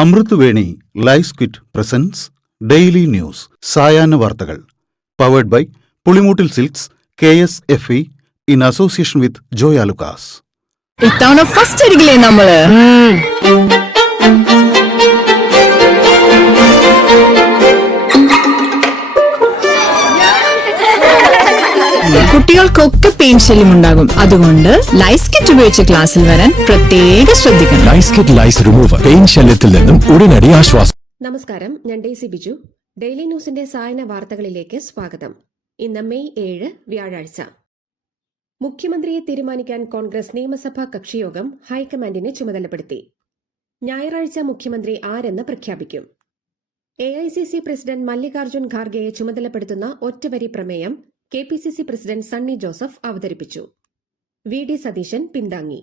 അമൃത് Veni life quit presents daily news സായാഹ്ന വാർത്തകൾ powered by Pulimoottil silks KSFE in association with Joy Alukkas. ഇത്തവണ first അടിക്കില്ലേ നമ്മള്? കുട്ടികൾക്കൊക്കെ പെയിൻ ശല്യം ഉണ്ടാകും. അതുകൊണ്ട് ലൈസ് കിറ്റ് ഉപയോഗിച്ച് ക്ലാസ്സിൽ വരാൻ പ്രത്യേകം ശ്രദ്ധിക്കണം. ലൈസ് കിറ്റ് ലൈസ് റിമൂവർ പെയിൻ ശല്യത്തിൽ നിന്നും ഉടനടി ആശ്വാസം. നമസ്കാരം, ഞാൻ ഡെയ്സി ബിജു. ഡെയിലി ന്യൂസിന്റെ സായന വാർത്തകളിലേക്ക് സ്വാഗതം. ഇന്ന് മെയ് 7 വ്യാഴാഴ്ച. മുഖ്യമന്ത്രിയെ തീരുമാനിക്കാൻ കോൺഗ്രസ് നിയമസഭാ കക്ഷിയോഗം ഹൈക്കമാൻഡിനെ ചുമതലപ്പെടുത്തി. ഞായറാഴ്ച മുഖ്യമന്ത്രി ആരെന്ന് പ്രഖ്യാപിക്കും. AICC പ്രസിഡന്റ് മല്ലികാർജ്ജുൻ ഖാർഗെയെ ചുമതലപ്പെടുത്തുന്ന ഒറ്റവരി പ്രമേയം KPCC പ്രസിഡന്റ് സണ്ണി ജോസഫ് അവതരിപ്പിച്ചു. VD സതീശൻ പിന്താങ്ങി.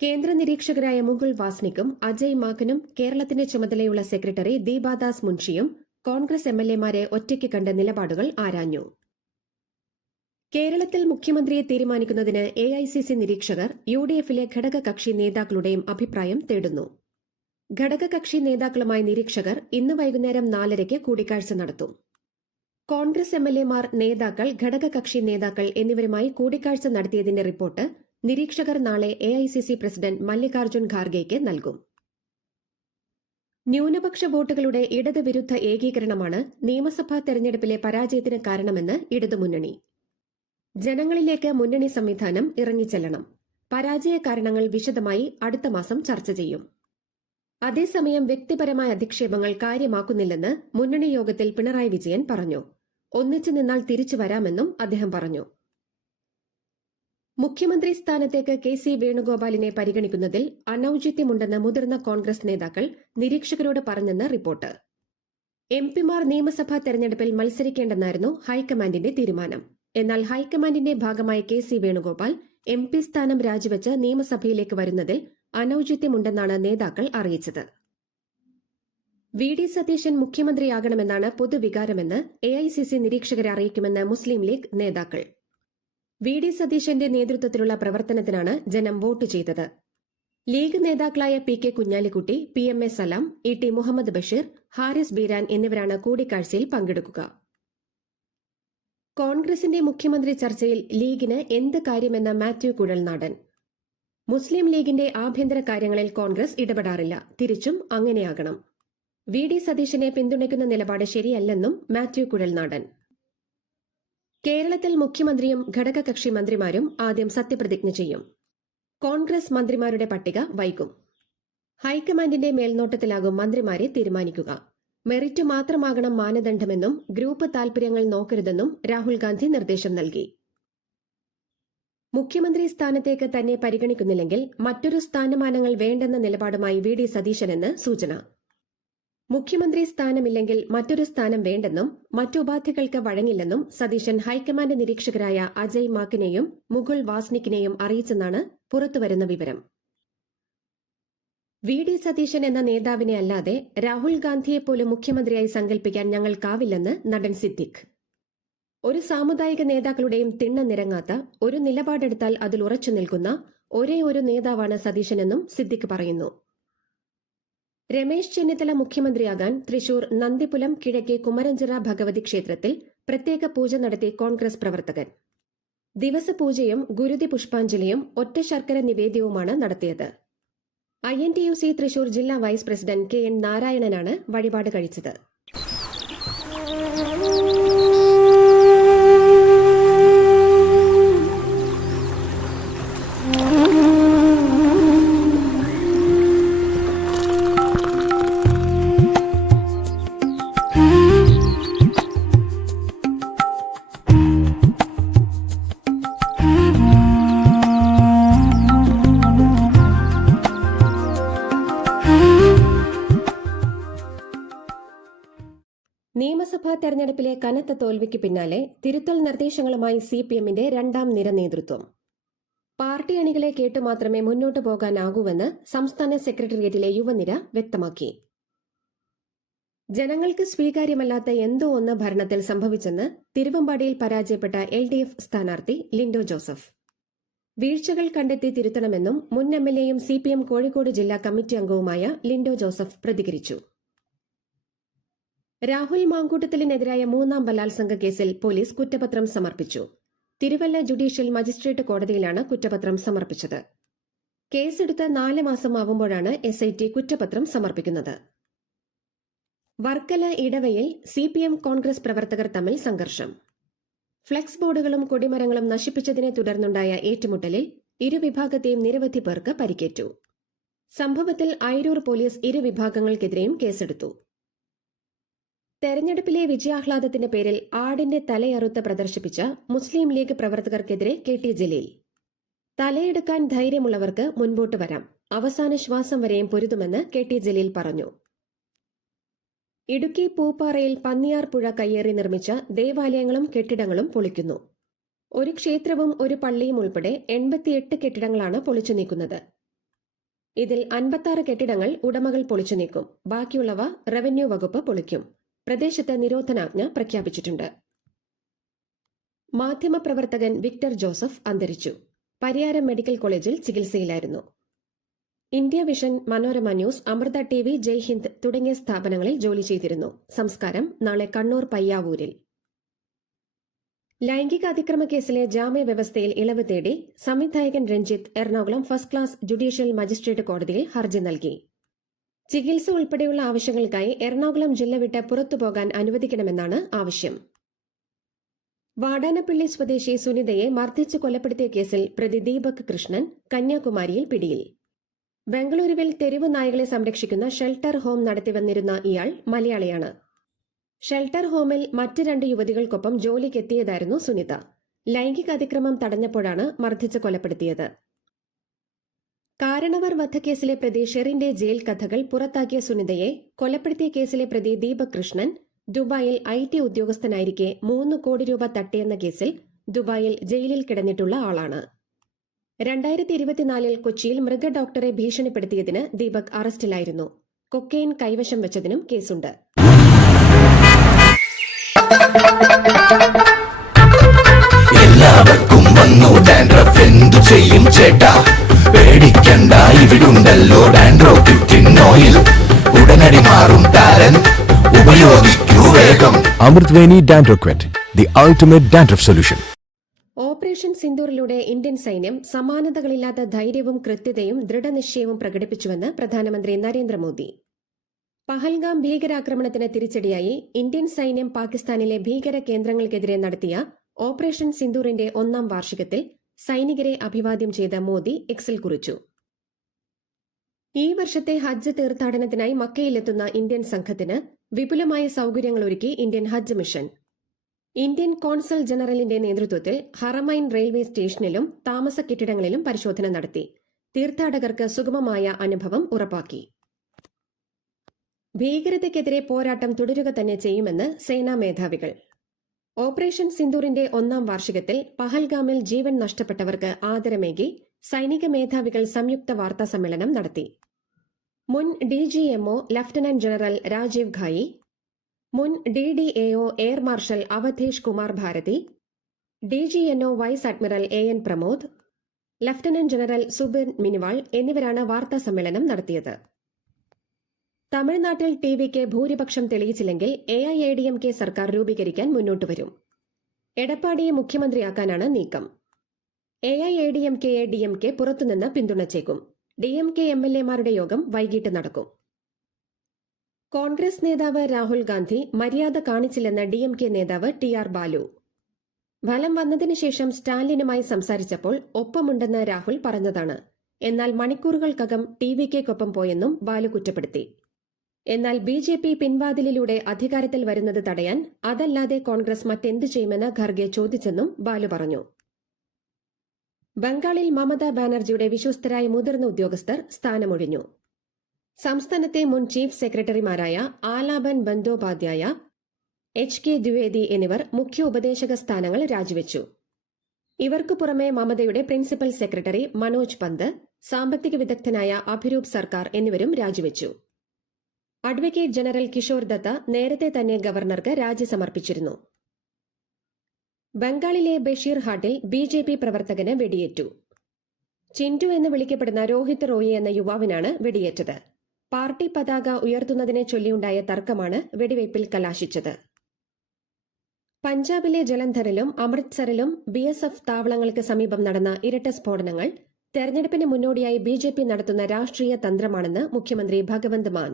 കേന്ദ്ര നിരീക്ഷകരായ മുകുൾ വാസ്നിക്കും അജയ് മാക്കനും കേരളത്തിന്റെ ചുമതലയുള്ള സെക്രട്ടറി ദീപാദാസ് മുൻഷിയും കോൺഗ്രസ് MLA-മാരെ ഒറ്റയ്ക്ക് കണ്ട നിലപാടുകൾ ആരാഞ്ഞു. കേരളത്തിൽ മുഖ്യമന്ത്രിയെ തീരുമാനിക്കുന്നതിന് AICC നിരീക്ഷകർ UDF-ലെ ഘടകകക്ഷി നേതാക്കളുടെയും അഭിപ്രായം തേടുന്നു. ഘടകകക്ഷി നേതാക്കളുമായി നിരീക്ഷകർ ഇന്ന് വൈകുന്നേരം 4:30 കൂടിക്കാഴ്ച നടത്തും. കോൺഗ്രസ് MLA-മാർ, നേതാക്കൾ, ഘടകകക്ഷി നേതാക്കൾ എന്നിവരുമായി കൂടിക്കാഴ്ച നടത്തിയതിന്റെ റിപ്പോർട്ട് നിരീക്ഷകർ നാളെ AICC പ്രസിഡന്റ് മല്ലികാർജ്ജുൻ ഖാർഗെയ്ക്ക് നൽകും. ന്യൂനപക്ഷ വോട്ടുകളുടെ ഇടതുവിരുദ്ധ ഏകീകരണമാണ് നിയമസഭാ തെരഞ്ഞെടുപ്പിലെ പരാജയത്തിന് കാരണമെന്ന് ഇടതുമുന്നണി. ജനങ്ങളിലേക്ക് മുന്നണി സംവിധാനം ഇറങ്ങിച്ചെല്ലണം. പരാജയ കാരണങ്ങൾ വിശദമായി അടുത്ത മാസം ചർച്ച ചെയ്യും. അതേസമയം വ്യക്തിപരമായ അധിക്ഷേപങ്ങൾ കാര്യമാക്കുന്നില്ലെന്ന് മുന്നണി യോഗത്തിൽ പിണറായി വിജയൻ പറഞ്ഞു. ഒന്നിച്ചു നിന്നാൽ തിരിച്ചു വരാമെന്നും അദ്ദേഹം പറഞ്ഞു. മുഖ്യമന്ത്രി സ്ഥാനത്തേക്ക് KC വേണുഗോപാലിനെ പരിഗണിക്കുന്നതിൽ അനൌചിത്യമുണ്ടെന്ന് മുതിർന്ന കോൺഗ്രസ് നേതാക്കൾ നിരീക്ഷകരോട് പറഞ്ഞെന്ന് റിപ്പോർട്ട്. MP-മാർ നിയമസഭാ തെരഞ്ഞെടുപ്പിൽ മത്സരിക്കേണ്ടെന്നായിരുന്നു ഹൈക്കമാൻഡിന്റെ തീരുമാനം. എന്നാൽ ഹൈക്കമാൻഡിന്റെ ഭാഗമായ KC വേണുഗോപാൽ MP സ്ഥാനം രാജിവെച്ച് നിയമസഭയിലേക്ക് വരുന്നതിൽ അനൌചിത്യമുണ്ടെന്നാണ് നേതാക്കൾ അറിയിച്ചത്. VD സതീശൻ മുഖ്യമന്ത്രിയാകണമെന്നാണ് പൊതുവികാരമെന്ന് AICC നിരീക്ഷകരെ അറിയിക്കുമെന്ന് മുസ്ലിം ലീഗ് നേതാക്കൾ. VD സതീശന്റെ നേതൃത്വത്തിലുള്ള പ്രവർത്തനത്തിനാണ് ജനം വോട്ട് ചെയ്തത്. ലീഗ് നേതാക്കളായ PK കുഞ്ഞാലിക്കുട്ടി, PMA സലാം, ET മുഹമ്മദ് ബഷീർ, ഹാരിസ് ബീരാൻ എന്നിവരാണ് കൂടിക്കാഴ്ചയിൽ പങ്കെടുക്കുക. കോൺഗ്രസിന്റെ മുഖ്യമന്ത്രി ചർച്ചയിൽ ലീഗിന് എന്ത് കാര്യമെന്ന മാത്യു കുഴൽനാടൻ. മുസ്ലിം ലീഗിന്റെ ആഭ്യന്തര കാര്യങ്ങളിൽ കോൺഗ്രസ് ഇടപെടാറില്ല, തിരിച്ചും അങ്ങനെയാകണം. VD സതീശനെ പിന്തുണയ്ക്കുന്ന നിലപാട് ശരിയല്ലെന്നും മാത്യു കുഴൽനാടൻ. കേരളത്തിൽ മുഖ്യമന്ത്രിയും ഘടകകക്ഷി മന്ത്രിമാരും ആദ്യം സത്യപ്രതിജ്ഞ ചെയ്യും. കോൺഗ്രസ് മന്ത്രിമാരുടെ പട്ടിക വൈകും. ഹൈക്കമാൻഡിന്റെ മേൽനോട്ടത്തിലാകും മന്ത്രിമാരെ തീരുമാനിക്കുക. മെറിറ്റ് മാത്രമാകണം മാനദണ്ഡമെന്നും ഗ്രൂപ്പ് താൽപര്യങ്ങൾ നോക്കരുതെന്നും രാഹുൽ ഗാന്ധി നിർദ്ദേശം നൽകി. മുഖ്യമന്ത്രി സ്ഥാനത്തേക്ക് തന്നെ പരിഗണിക്കുന്നില്ലെങ്കിൽ മറ്റൊരു സ്ഥാനമാനങ്ങൾ വേണ്ടെന്ന നിലപാടുമായി VD സതീശനെന്ന് സൂചന. മുഖ്യമന്ത്രി സ്ഥാനമില്ലെങ്കിൽ മറ്റൊരു സ്ഥാനം വേണ്ടെന്നും മറ്റുപാധികൾക്ക് വഴങ്ങില്ലെന്നും സതീശൻ ഹൈക്കമാൻഡ് നിരീക്ഷകരായ അജയ് മാക്കിനെയും മുകുൾ വാസ്നിക്കിനെയും അറിയിച്ചെന്നാണ് പുറത്തുവരുന്ന വിവരം. VD സതീശൻ എന്ന നേതാവിനെ അല്ലാതെ രാഹുൽ ഗാന്ധിയെപ്പോലും മുഖ്യമന്ത്രിയായി സങ്കല്പിക്കാൻ ഞങ്ങൾക്കാവില്ലെന്ന് നടൻ സിദ്ദിഖ്. ഒരു സാമുദായിക നേതാക്കളുടെയും തിണ്ണ നിരങ്ങാത്ത, ഒരു നിലപാടെടുത്താൽ അതിൽ ഉറച്ചു നിൽക്കുന്ന ഒരേ ഒരു നേതാവാണ് സതീശനെന്നും സിദ്ദിഖ് പറയുന്നു. രമേശ് ചെന്നിത്തല മുഖ്യമന്ത്രിയാകാൻ തൃശൂർ നന്ദിപുലം കിഴക്കേ കുമരഞ്ചിറ ഭഗവതി ക്ഷേത്രത്തിൽ പ്രത്യേക പൂജ നടത്തി കോൺഗ്രസ് പ്രവർത്തകൻ. ദിവസപൂജയും ഗുരുതി പുഷ്പാഞ്ജലിയും ഒറ്റ ശർക്കര നിവേദ്യവുമാണ് നടത്തിയത്. INTUC തൃശൂർ ജില്ലാ വൈസ് പ്രസിഡന്റ് KN നാരായണനാണ് വഴിപാട് കഴിച്ചത്. നിയമസഭാ തെരഞ്ഞെടുപ്പിലെ കനത്ത തോൽവിക്ക് പിന്നാലെ തിരുത്തൽ നിർദ്ദേശങ്ങളുമായി CPM-ന്റെ രണ്ടാം നിര നേതൃത്വം. പാർട്ടി അണികളെ കേട്ടുമാത്രമേ മുന്നോട്ടു പോകാനാകൂവെന്ന് സംസ്ഥാന സെക്രട്ടേറിയറ്റിലെ യുവനിര വ്യക്തമാക്കി. ജനങ്ങൾക്ക് സ്വീകാര്യമല്ലാത്ത എന്തോ ഒന്ന് ഭരണത്തിൽ സംഭവിച്ചെന്ന് തിരുവമ്പാടിയിൽ പരാജയപ്പെട്ട LDF സ്ഥാനാർത്ഥി ലിൻഡോ ജോസഫ്. വീഴ്ചകൾ കണ്ടെത്തി തിരുത്തണമെന്നും മുൻ എംഎൽഎയും സിപിഎം കോഴിക്കോട് ജില്ലാ കമ്മിറ്റി അംഗവുമായ ലിൻഡോ ജോസഫ് പ്രതികരിച്ചു. രാഹുൽ മാങ്കൂട്ടത്തിലിനെതിരായ 3ാം ബലാത്സംഗ കേസിൽ പോലീസ് കുറ്റപത്രം സമർപ്പിച്ചു. തിരുവല്ല ജുഡീഷ്യൽ മജിസ്ട്രേറ്റ് കോടതിയിലാണ് കുറ്റപത്രം സമർപ്പിച്ചത്. കേസെടുത്ത് 4 മാസമാവുമ്പോഴാണ് SIT കുറ്റപത്രം സമർപ്പിക്കുന്നത്. വർക്കല ഇടവയിൽ സിപിഎം കോൺഗ്രസ് പ്രവർത്തകർ തമ്മിൽ സംഘർഷം. ഫ്ലെക്സ് ബോർഡുകളും കൊടിമരങ്ങളും നശിപ്പിച്ചതിനെ തുടർന്നുണ്ടായ ഏറ്റുമുട്ടലിൽ ഇരുവിഭാഗത്തെയും നിരവധി പേർക്ക് പരിക്കേറ്റു. സംഭവത്തിൽ അയിരൂർ പോലീസ് ഇരുവിഭാഗങ്ങൾക്കെതിരെയും കേസെടുത്തു. തെരഞ്ഞെടുപ്പിലെ വിജയാഹ്ലാദത്തിന്റെ പേരിൽ ആടിന്റെ തലയറുത്ത് പ്രദർശിപ്പിച്ച മുസ്ലിം ലീഗ് പ്രവർത്തകർക്കെതിരെ KT ജലീൽ. തലയെടുക്കാൻ ധൈര്യമുള്ളവർക്ക് മുൻപോട്ട് വരാം, അവസാന ശ്വാസം വരെയും പൊരുതുമെന്ന് KT ജലീൽ പറഞ്ഞു. ഇടുക്കി പൂപ്പാറയിൽ പന്നിയാർ പുഴ കയ്യേറി നിർമ്മിച്ച ദേവാലയങ്ങളും കെട്ടിടങ്ങളും പൊളിക്കുന്നു. ഒരു ക്ഷേത്രവും ഒരു പള്ളിയും ഉൾപ്പെടെ 88 കെട്ടിടങ്ങളാണ് പൊളിച്ചു നീക്കുന്നത്. ഇതിൽ 56 കെട്ടിടങ്ങൾ ഉടമകൾ പൊളിച്ചു നീക്കും. ബാക്കിയുള്ളവ റവന്യൂ വകുപ്പ് പൊളിക്കും. പ്രദേശത്ത് നിരോധനാജ്ഞ പ്രഖ്യാപിച്ചിട്ടുണ്ട്. മാധ്യമപ്രവർത്തകൻ വിക്ടർ ജോസഫ് അന്തരിച്ചു. പരിയാരം മെഡിക്കൽ കോളേജിൽ ചികിത്സയിലായിരുന്നു. India vision, Manorama news, Amrita TV, Jai Hind തുടങ്ങിയ സ്ഥാപനങ്ങളിൽ ജോലി ചെയ്തിരുന്നു. സംസ്കാരം നാളെ കണ്ണൂർ പയ്യാവൂരിൽ. ലൈംഗിക അതിക്രമ കേസിലെ ജാമ്യ വ്യവസ്ഥയിൽ ഇളവ് തേടി സംവിധായകൻ Ranjith Ernakulam first class judicial magistrate കോടതിയിൽ ഹർജി നൽകി. ചികിത്സ ഉൾപ്പെടെയുള്ള ആവശ്യങ്ങൾക്കായി എറണാകുളം ജില്ല വിട്ട് പുറത്തുപോകാൻ അനുവദിക്കണമെന്നാണ് ആവശ്യം. വാടാനപ്പള്ളി സ്വദേശി സുനിതയെ മർദ്ദിച്ച് കൊലപ്പെടുത്തിയ കേസിൽ പ്രതി ദീപക് കൃഷ്ണൻ കന്യാകുമാരിയിൽ പിടിയിൽ. ബംഗളൂരുവിൽ തെരുവ് നായകളെ സംരക്ഷിക്കുന്ന ഷെൽട്ടർ ഹോം നടത്തിവന്നിരുന്ന ഇയാൾ മലയാളിയാണ്. ഷെൽട്ടർ ഹോമിൽ മറ്റ് 2 യുവതികൾക്കൊപ്പം ജോലിക്കെത്തിയതായിരുന്നു സുനിത. ലൈംഗിക അതിക്രമം തടഞ്ഞപ്പോഴാണ് മർദ്ദിച്ച് കൊലപ്പെടുത്തിയത്. കാരണവർ വധക്കേസിലെ പ്രതി ഷെറിന്റെ ജയിൽ കഥകൾ പുറത്താക്കിയ സുനിതയെ കൊലപ്പെടുത്തിയ കേസിലെ പ്രതി ദീപക് കൃഷ്ണൻ ദുബായിൽ IT ഉദ്യോഗസ്ഥനായിരിക്കെ 3 കോടി രൂപ തട്ടിയെന്ന കേസിൽ ദുബായിൽ ജയിലിൽ കിടന്നിട്ടുള്ള ആളാണ്. 2024 കൊച്ചിയിൽ മൃഗഡോക്ടറെ ഭീഷണിപ്പെടുത്തിയതിന് ദീപക് അറസ്റ്റിലായിരുന്നു. കൊക്കെയിൻ കൈവശം വെച്ചതിനും കേസുണ്ട്. എല്ലാവർക്കും വന്നു ഡാൻഡ്രഫ്, എന്തു ചെയ്യും ചേട്ടാ? പേടിക്കണ്ട, ഇവിടുണ്ടല്ലോ ഡാൻഡ്രോക്വിറ്റിൻ ഓയിൽ. ഉടനടി മാറും താരൻ, ഉപയോഗിക്കൂ വേഗം. Amrutveni Dandroquit, the ultimate dandruff solution. Operation സിന്ദൂറിലൂടെ ഇന്ത്യൻ സൈന്യം സമാനതകളില്ലാത്ത ധൈര്യവും കൃത്യതയും ദൃഢനിശ്ചയവും പ്രകടിപ്പിച്ചുവെന്ന് പ്രധാനമന്ത്രി നരേന്ദ്രമോദി. പഹൽഗാം ഭീകരാക്രമണത്തിന് തിരിച്ചടിയായി ഇന്ത്യൻ സൈന്യം പാകിസ്ഥാനിലെ ഭീകര കേന്ദ്രങ്ങൾക്കെതിരെ നടത്തിയ ഓപ്പറേഷൻ സിന്ദൂറിന്റെ 1ാം വാർഷികത്തിൽ സൈനികരെ അഭിവാദ്യം ചെയ്ത മോദി എക്സിൽ കുറിച്ചു. ഈ വർഷത്തെ ഹജ്ജ് തീർത്ഥാടനത്തിനായി മക്കയിലെത്തുന്ന ഇന്ത്യൻ സംഘത്തിന് വിപുലമായ സൌകര്യങ്ങളൊരുക്കി ഇന്ത്യൻ ഹജ്ജ് മിഷൻ. ഇന്ത്യൻ കോൺസൽ ജനറലിന്റെ നേതൃത്വത്തിൽ ഹറമൈൻ റെയിൽവേ സ്റ്റേഷനിലും താമസ കെട്ടിടങ്ങളിലും പരിശോധന നടത്തി. തീർത്ഥാടകർക്ക് സുഗമമായ അനുഭവം ഉറപ്പാക്കി. ഭീകരതയ്ക്കെതിരെ പോരാട്ടം തുടരുക തന്നെ ചെയ്യുമെന്ന് സേനാ മേധാവികൾ. ഓപ്പറേഷൻ സിന്ദൂറിന്റെ 1ാം വാർഷികത്തിൽ പഹൽഗാമിൽ ജീവൻ നഷ്ടപ്പെട്ടവർക്ക് ആദരമേകി സൈനിക മേധാവികൾ സംയുക്ത വാർത്താ സമ്മേളനം നടത്തി. മുൻ DGMO lieutenant general Rajiv Ghai, മുൻ DDAO air marshal Awadhesh Kumar Bharti, DGNO vice admiral AN Pramod, lieutenant general Zubin Minwalla എന്നിവരാണ് വാർത്താ സമ്മേളനം നടത്തിയത്. തമിഴ്നാട്ടിൽ TVക്ക് ഭൂരിപക്ഷം തെളിയിച്ചില്ലെങ്കിൽ AIADMK സർക്കാർ രൂപീകരിക്കാൻ മുന്നോട്ടുവരും. എടപ്പാടിയെ മുഖ്യമന്ത്രിയാക്കാനാണ് നീക്കം. AIADMKയെ DMK പുറത്തുനിന്ന് പിന്തുണച്ചേക്കും. DMK MLAമാരുടെ യോഗം വൈകിട്ട് നടക്കും. കോൺഗ്രസ് നേതാവ് രാഹുൽ ഗാന്ധി മര്യാദ കാണിച്ചില്ലെന്ന DMK നേതാവ് TR ബാലു. ഫലം വന്നതിനു ശേഷം സ്റ്റാലിനുമായി സംസാരിച്ചപ്പോൾ ഒപ്പമുണ്ടെന്ന് രാഹുൽ പറഞ്ഞതാണ്. എന്നാൽ മണിക്കൂറുകൾക്കകം TVക്കൊപ്പം പോയെന്നും ബാലു കുറ്റപ്പെടുത്തി. എന്നാൽ BJP പിൻവാതിലിലൂടെ അധികാരത്തിൽ വരുന്നത് തടയാൻ അതല്ലാതെ കോൺഗ്രസ് മറ്റെന്തു ചെയ്യുമെന്ന് ഖർഗെ ചോദിച്ചെന്നും ബാലു പറഞ്ഞു. ബംഗാളിൽ മമതാ ബാനർജിയുടെ വിശ്വസ്തരായ മുതിർന്ന ഉദ്യോഗസ്ഥർ സ്ഥാനമൊഴിഞ്ഞു. സംസ്ഥാനത്തെ മുൻ ചീഫ് സെക്രട്ടറിമാരായ ആലാപൻ ബന്ദോപാധ്യായ, HK ദ്വിവേദി എന്നിവർ മുഖ്യ ഉപദേശക സ്ഥാനങ്ങൾ രാജിവെച്ചു. ഇവർക്കു പുറമെ മമതയുടെ പ്രിൻസിപ്പൽ സെക്രട്ടറി മനോജ് പന്ത്, സാമ്പത്തിക വിദഗ്ധനായ അഭിരൂപ് സർക്കാർ എന്നിവരും രാജിവെച്ചു. അഡ്വക്കേറ്റ് ജനറൽ കിഷോർ ദത്ത നേരത്തെ തന്നെ ഗവർണർക്ക് രാജി സമർപ്പിച്ചിരുന്നു. ബംഗാളിലെ ബഷീർ ഹാട്ടിൽ BJP പ്രവർത്തകന് വെടിയേറ്റു. ചിൻഡു എന്ന് വിളിക്കപ്പെടുന്ന രോഹിത് റോയി എന്ന യുവാവിനാണ് വെടിയേറ്റത്. പാർട്ടി പതാക ഉയർത്തുന്നതിനെ ചൊല്ലിയുണ്ടായ തർക്കമാണ് വെടിവയ്പിൽ കലാശിച്ചത്. പഞ്ചാബിലെ ജലന്ധറിലും അമൃത്സറിലും BSF താവളങ്ങൾക്ക് സമീപം നടന്ന ഇരട്ട സ്ഫോടനങ്ങൾ തെരഞ്ഞെടുപ്പിന് മുന്നോടിയായി BJP നടത്തുന്ന രാഷ്ട്രീയ തന്ത്രമാണെന്ന് മുഖ്യമന്ത്രി ഭഗവന്ത് മാൻ.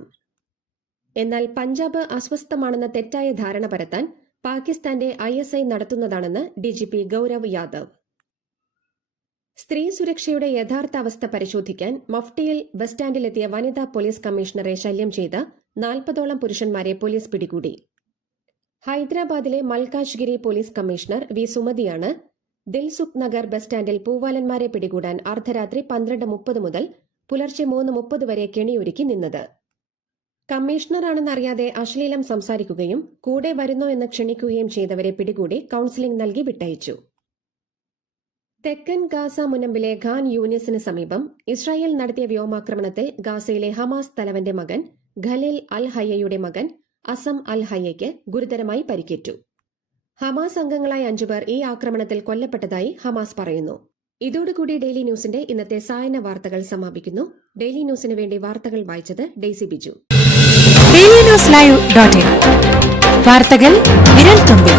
എന്നാൽ പഞ്ചാബ് അസ്വസ്ഥമാണെന്ന തെറ്റായ ധാരണ പരത്താൻ പാകിസ്ഥാന്റെ ISI നടത്തുന്നതാണെന്ന് DGP ഗൌരവ് യാദവ്. സ്ത്രീ സുരക്ഷയുടെ യഥാർത്ഥ അവസ്ഥ പരിശോധിക്കാൻ മഫ്റ്റിയിൽ ബസ് സ്റ്റാൻഡിലെത്തിയ വനിതാ പോലീസ് കമ്മീഷണറെ ശല്യം ചെയ്ത 40ഓളം പുരുഷന്മാരെ പോലീസ് പിടികൂടി. ഹൈദരാബാദിലെ മൽക്കാജ്ഗിരി പോലീസ് കമ്മീഷണർ V. സുമതിയാണ് ദിൽസുഖ് നഗർ ബസ് സ്റ്റാൻഡിൽ പൂവാലന്മാരെ പിടികൂടാൻ അർദ്ധരാത്രി 12:30 മുതൽ പുലർച്ചെ 3:30 വരെ കെണിയൊരുക്കി നിന്നത്. കമ്മീഷണറാണെന്നറിയാതെ അശ്ലീലം സംസാരിക്കുകയും കൂടെ വരുന്നോ എന്ന് ക്ഷണിക്കുകയും ചെയ്തവരെ പിടികൂടി കൌൺസിലിംഗ് നൽകി വിട്ടയച്ചു. തെക്കൻ ഗാസ മുനമ്പിലെ ഖാൻ യൂനിസിന് സമീപം ഇസ്രായേൽ നടത്തിയ വ്യോമാക്രമണത്തിൽ ഗാസയിലെ ഹമാസ് തലവന്റെ മകൻ ഖലീൽ അൽ ഹയ്യയുടെ മകൻ അസം അൽ ഹയ്യയ്ക്ക് ഗുരുതരമായി പരിക്കേറ്റു. ഹമാസ് അംഗങ്ങളായ 5 പേർ ഈ ആക്രമണത്തിൽ കൊല്ലപ്പെട്ടതായി ഹമാസ് പറയുന്നു. ഇതോടുകൂടി ഡെയിലി ന്യൂസിന്റെ ഇന്നത്തെ സായന വാർത്തകൾ സമാപിക്കുന്നു. ഡെയിലി ന്യൂസിന് വേണ്ടി വാർത്തകൾ വായിച്ചത് ഡെയ്സി ബിജു. DailyNewsLive.in വാർത്തകൾ വിരൽ തുമ്പിൽ.